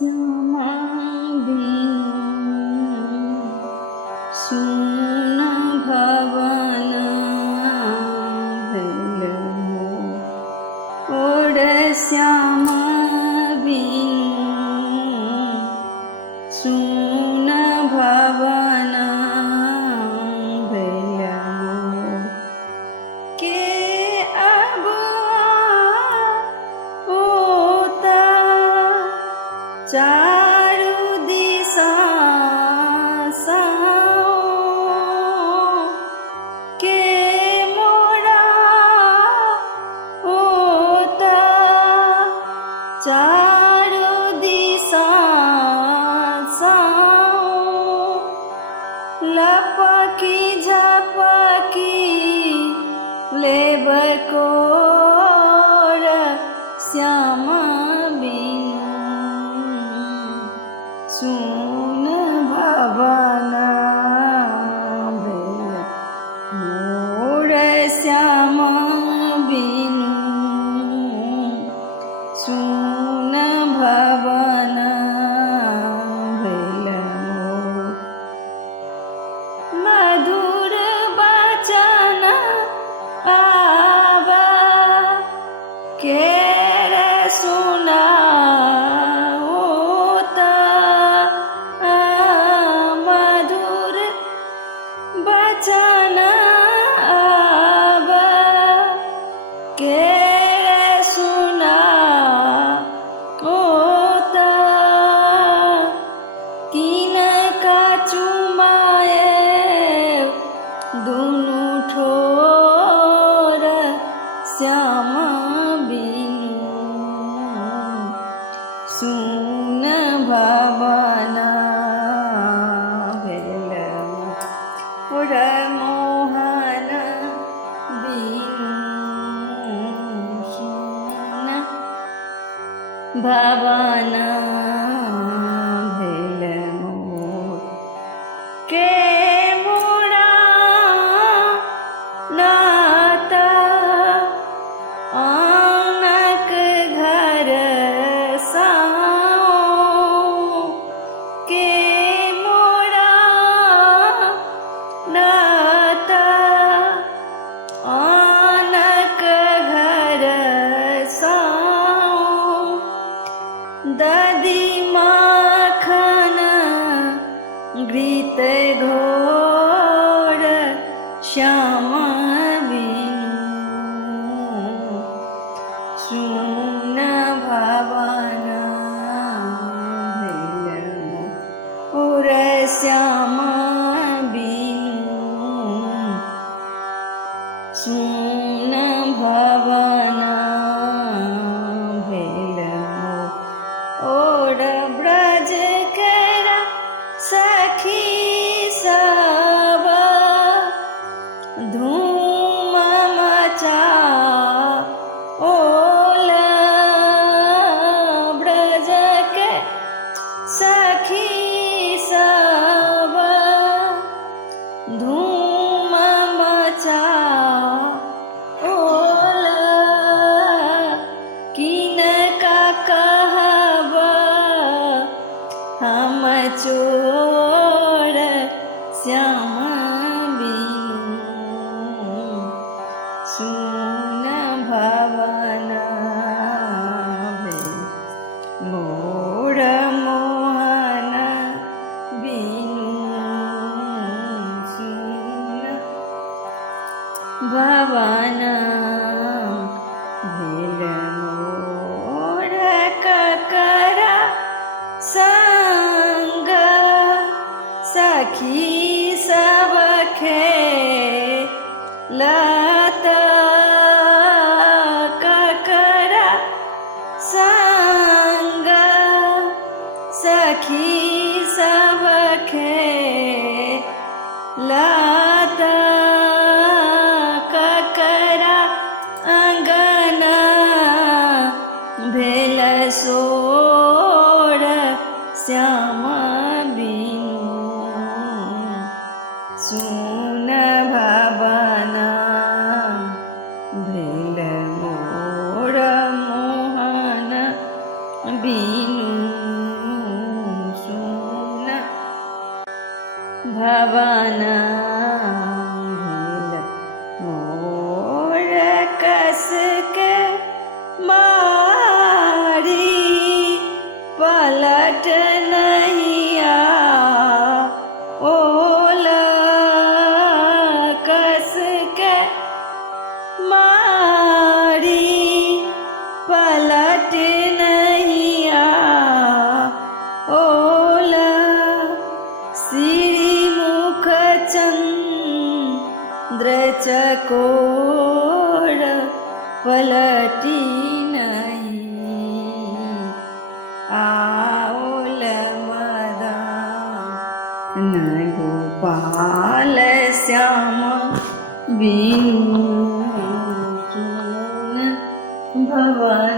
श्यामा बिनु सुन भवन भेलहो। ओर श्यामा बिनु सुन भवन भेलहो। के अब होता चारु दिशा साओ। के मोरा होता चारु दिशा साओ। लपकी झपकी लेब कोर श्यामा बिनु सुन भवन भेल। मोर श्यामा बिनु सुन भवन भेल। मधुर बचन आवा केरे सुनाओता। मधुर बचन आवा केरे सुनाओता। किनका चुमाए दुनु ठोर श्यामा बिनु सुन भवन भेल। ओर मोहन बिनु सुन भवन भेल। मोर के मोरा नाता आनक घर साओ। के मोरा नाता आनक घर साओ। ददी माखन घृत घोर श्यामा बिनु सुन भवन भेल। ओर श्यामा बिनु सुन भवन भेल। ओर ब्रज केरा सखी सब धूम मचाओल। ब्रज के सखी सब धूम मचाओल। किनका कहब हम चोर श्यामा बिनु सुन भवन भेल। मोर मोहन बिनु सुन भवन भेल। मोर ककरा संग सखी सब खेलत। ककरा संग सखी सब खेलत। ककरा अंगन भेल सोर श्यामा बिनु सुन भवन भेल। मोर मोहन बिनु कस के मारी पलट नहीं ओल कस के मारी पलट नहीं ओल श्री मुख चंद्र चकोर पलटी नहीं आओल मदन गोपाल श्याम बिनु भवन